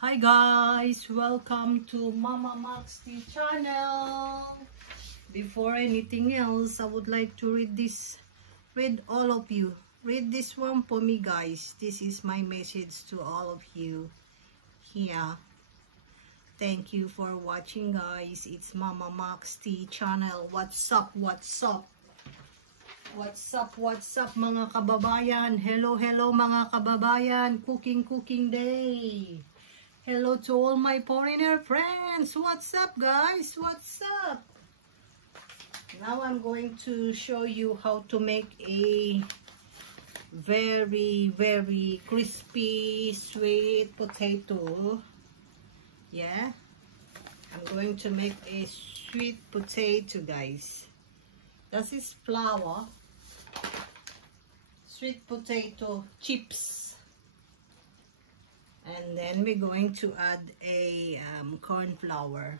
Hi guys, welcome to Mama Maxty channel. Before anything else, I would like to read all of you. Read this one for me guys. This is my message to all of you here. Thank you for watching guys. It's Mama Maxty channel. What's up? What's up? What's up? What's up mga kababayan? Hello, hello mga kababayan. Cooking day. Hello to all my foreigner friends. What's up guys? What's up? Now I'm going to show you how to make a very crispy sweet potato. Yeah, I'm going to make a sweet potato guys. This is flour, sweet potato chips. And then we're going to add a corn flour.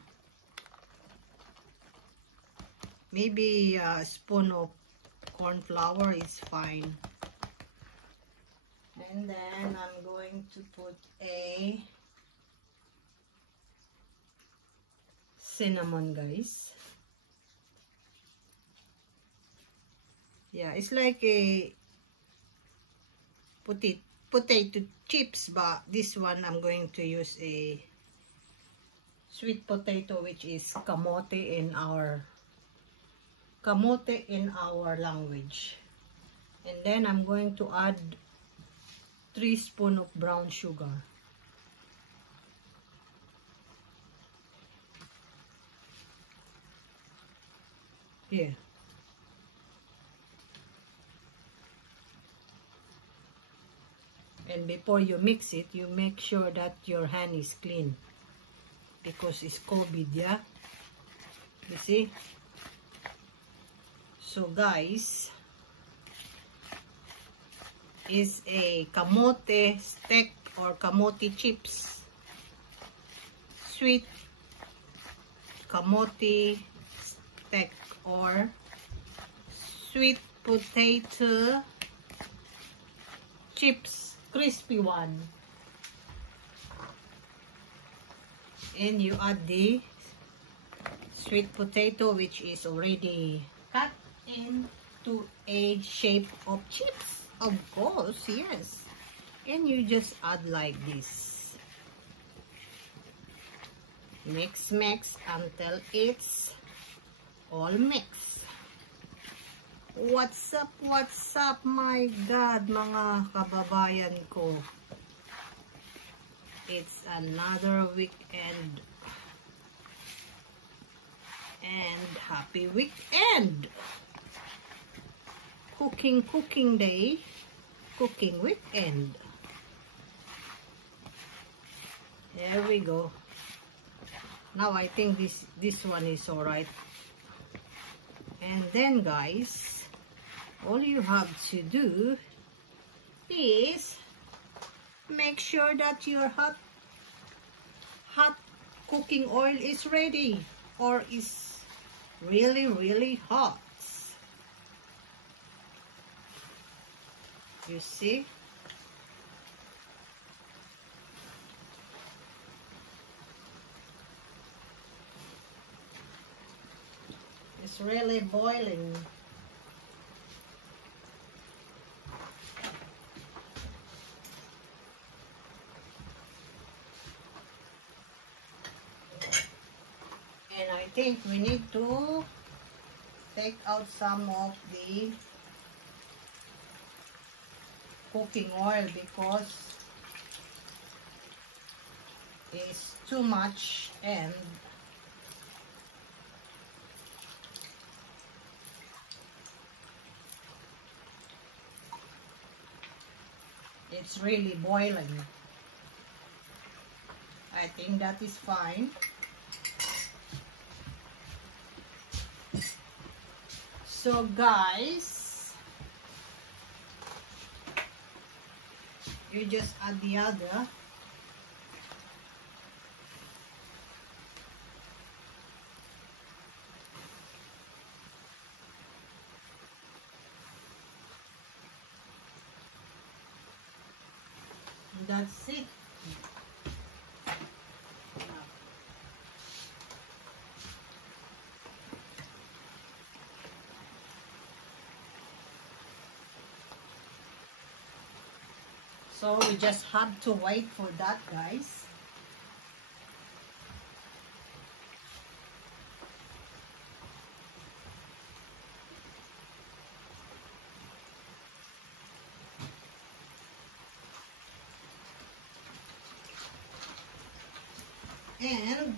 Maybe a spoon of corn flour is fine. And then I'm going to put a cinnamon guys. Yeah, it's like a potato chips, but this one I'm going to use a sweet potato, which is kamote in our language. And then I'm going to add 3 spoons of brown sugar. Here. And before you mix it, you make sure that your hand is clean, because it's COVID, yeah? You see? So guys, is a kamote steak or kamote chips. Sweet kamote steak or sweet potato chips. Crispy one. And you add the sweet potato, which is already cut into a shape of chips. Of course, yes. And you just add like this. Mix until it's all mixed. What's up, my God, mga kababayan ko. It's another weekend. And happy weekend. Cooking day. Cooking weekend. There we go. Now I think this one is alright. And then guys, all you have to do is make sure that your hot cooking oil is ready, or is really hot. You see? It's really boiling. I think we need to take out some of the cooking oil, because it's too much and it's really boiling. I think that is fine. So guys, you just add the other. That's it. So we just have to wait for that, guys. And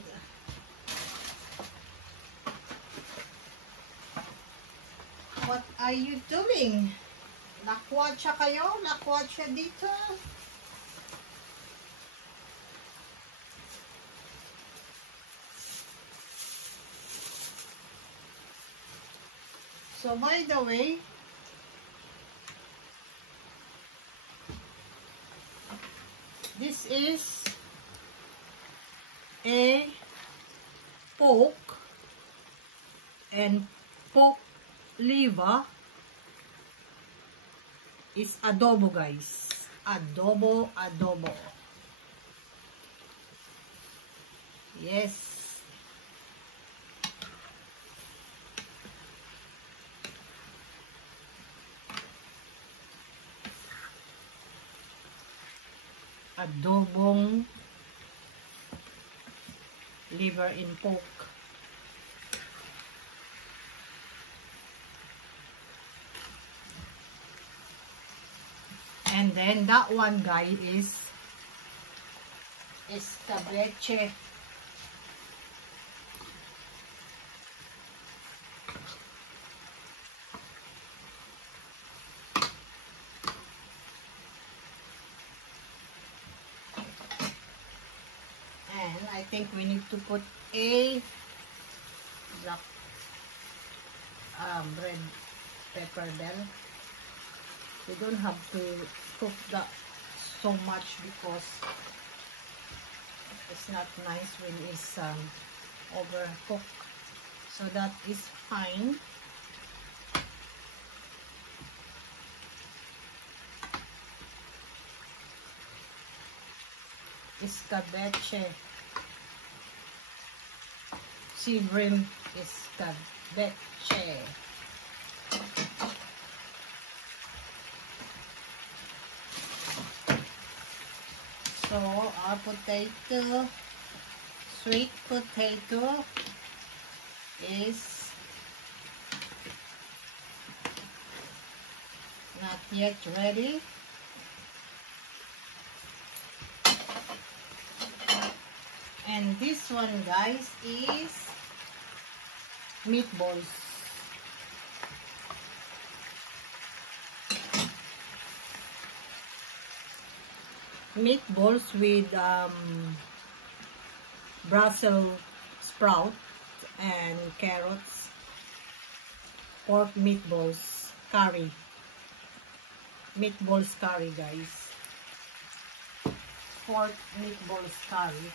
what are you doing? Nakwatsa kayo? Nakwatsa dito? So by the way, this is a pork and pork liver is adobo, guys. Adobo. Yes. Adobong liver in pork. And then that one, guy, is escabeche. And I think we need to put a black red pepper bell. We don't have to cook that so much because it's not nice when it's overcooked. So that is fine. Escabeche. Sea bream escabeche. So our potato, sweet potato, is not yet ready. And this one, guys, is meatballs. Meatballs with Brussels sprout and carrots. Pork meatballs curry. Meatballs curry, guys. Pork meatballs curry.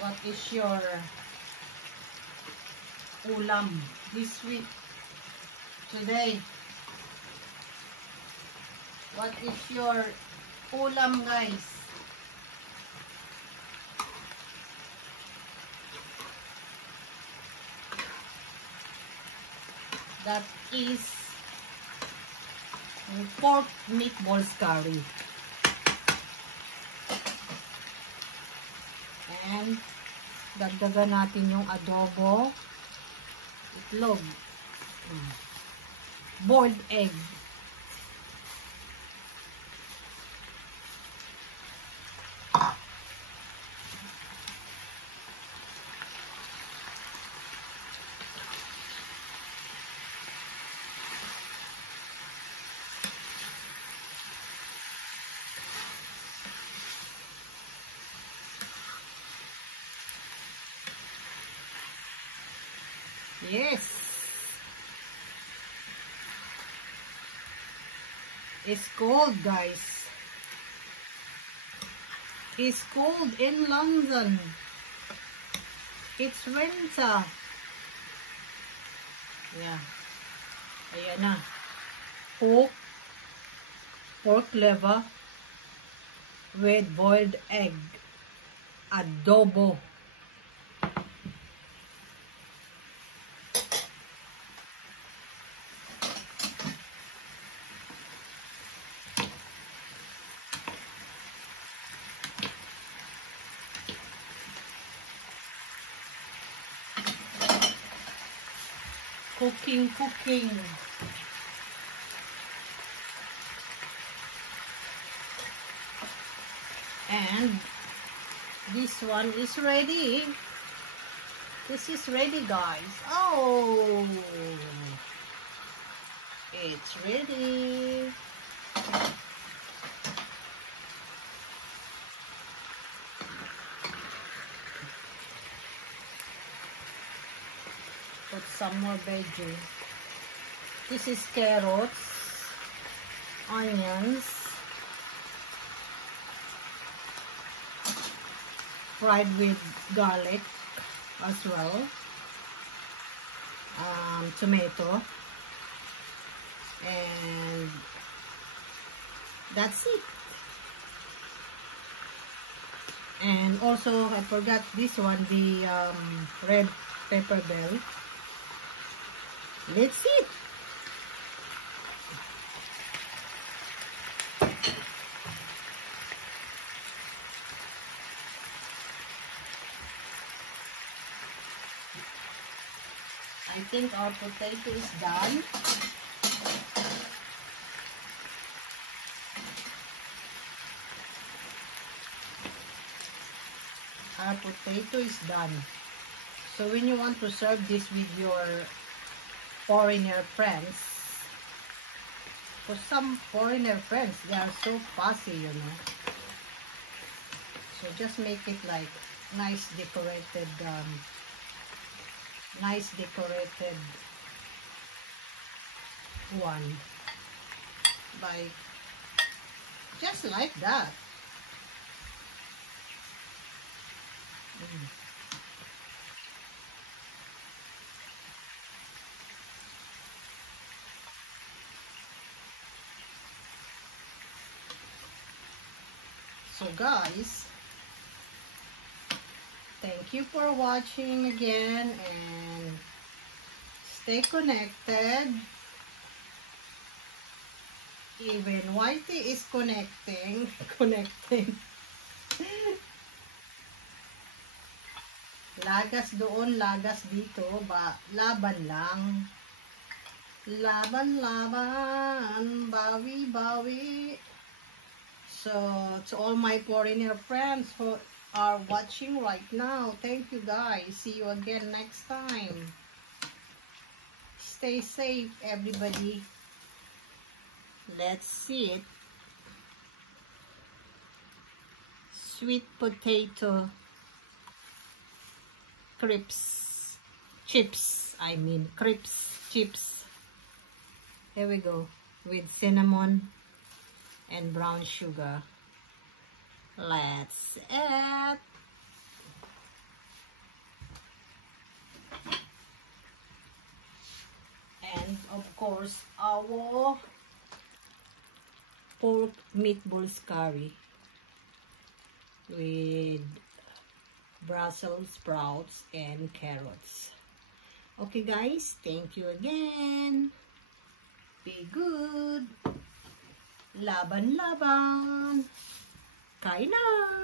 What is your ulam this week, today? What is your ulam, guys? That is pork meatballs curry. And dagdagan natin yung adobo, itlog, boiled egg. Yes. It's cold, guys. It's cold in London. It's winter. Yeah. Ayan na. Pork liver with boiled egg. Adobo. Cooking. And this one is ready. This is ready, guys. Oh, it's ready. Put some more veggie. This is carrots, onions, fried with garlic as well, tomato, and that's it. And also I forgot this one, the red pepper bell. Let's see. I think our potato is done. Our potato is done. So when you want to serve this with your foreigner friends, for some foreigner friends, they are so fussy, you know. So just make it like nice decorated one, like just like that. So guys, thank you for watching again, and stay connected. Even Whitey is connecting. Lagas doon, lagas dito, laban lang. Laban, bawi. So, to all my foreigner friends who are watching right now, thank you guys. See you again next time. Stay safe, everybody. Let's see it. Sweet potato chips. Here we go, with cinnamon and brown sugar. Let's add. And of course, our pork meatballs curry with Brussels sprouts and carrots. Okay guys, thank you again. Be good. Laban. Kain na.